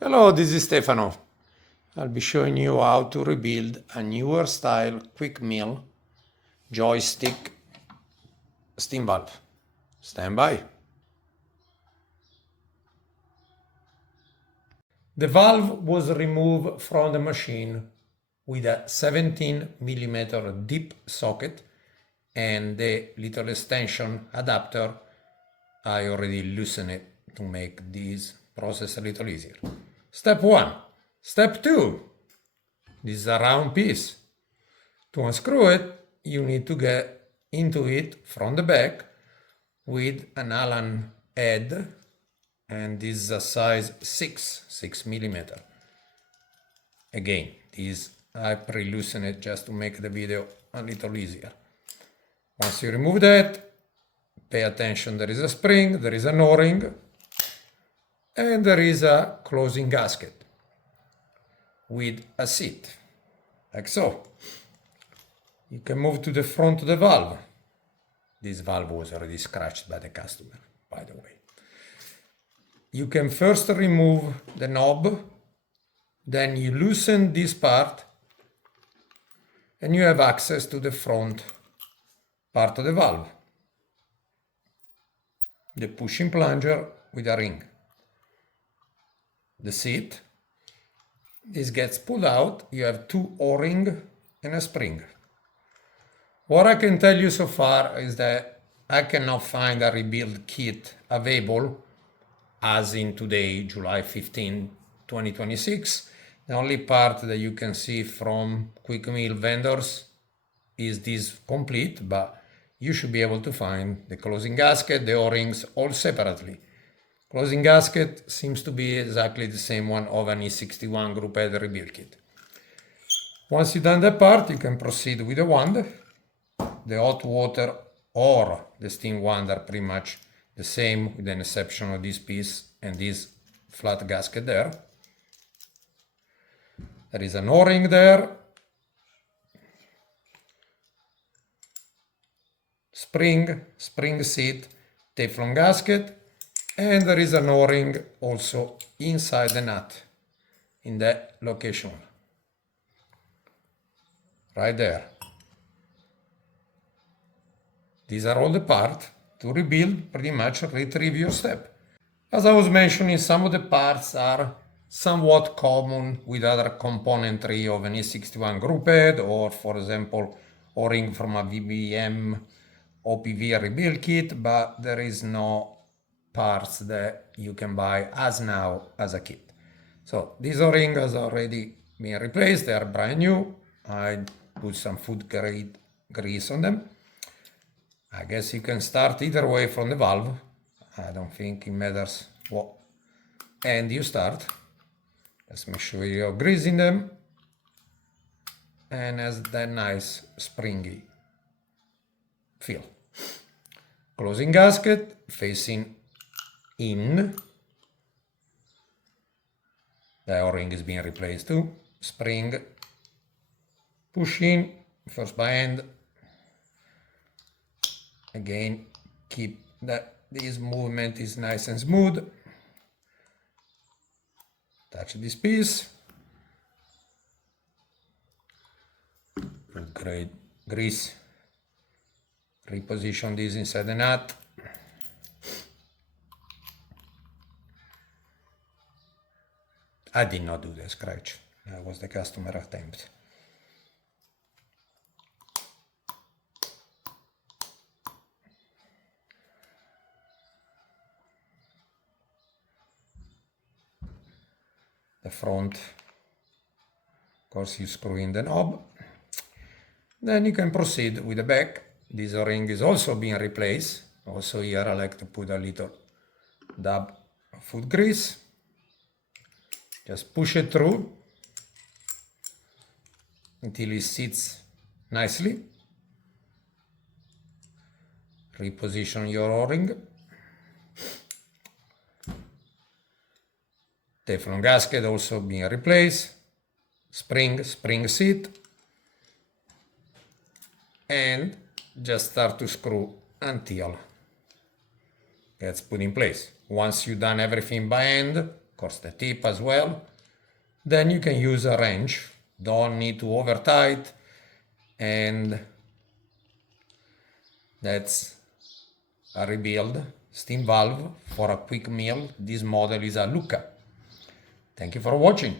Hello, this is Stefano. I'll be showing you how to rebuild a newer style quick mill joystick steam valve. Stand by. The valve was removed from the machine with a 17mm deep socket and the little extension adapter. I already loosened it to make this process a little easier. Step 1. Step 2. This is a round piece. To unscrew it, you need to get into it from the back with an Allen head, and this is a size 6mm. Again, this I pre-loosened it just to make the video a little easier. Once you remove that, pay attention, there is a spring, there is an O-ring, and there is a closing gasket with a seat, like so. You can move to the front of the valve. This valve was already scratched by the customer, by the way. You can first remove the knob, then you loosen this part, and you have access to the front part of the valve. The pushing plunger with a ring. The seat. This gets pulled out. You have two O-ring and a spring. What I can tell you so far is that I cannot find a rebuild kit available as in today, July 15, 2026. The only part that you can see from quick mill vendors is this complete, but you should be able to find the closing gasket, the O-rings, all separately. Closing gasket seems to be exactly the same one of an E61 group head rebuild kit. Once you've done that part, you can proceed with the wand. The hot water or the steam wand are pretty much the same, with an exception of this piece and this flat gasket there. There is an O-ring there. Spring seat, Teflon gasket. And there is an O-ring also inside the nut, in that location, right there. These are all the parts to rebuild, pretty much retrieve your step. As I was mentioning, some of the parts are somewhat common with other componentry of an E61 group head, or for example, O-ring from a VBM OPV rebuild kit, but there is no parts that you can buy as now as a kit. So this O-ring has already been replaced. They are brand new. I put some food grade grease on them. I guess you can start either way from the valve. I don't think it matters what end you start. Let's make sure you're greasing them. And has that nice springy feel. Closing gasket facing in. The O-ring is being replaced too. Spring, push in, first by hand. Again, keep that this movement is nice and smooth. Touch this piece. With great grease. Reposition this inside the nut. I did not do the scratch. That was the customer attempt. The front, of course, you screw in the knob. Then you can proceed with the back. This O-ring is also being replaced. Also here I like to put a little dab of food grease. Just push it through until it sits nicely. Reposition your O-ring. Teflon gasket also being replaced. Spring seat. And just start to screw until it gets put in place. Once you've done everything by hand, course the tip as well. Then you can use a wrench, don't need to over tight, and that's a rebuild steam valve for a quick mill. This model is a Lucca. Thank you for watching.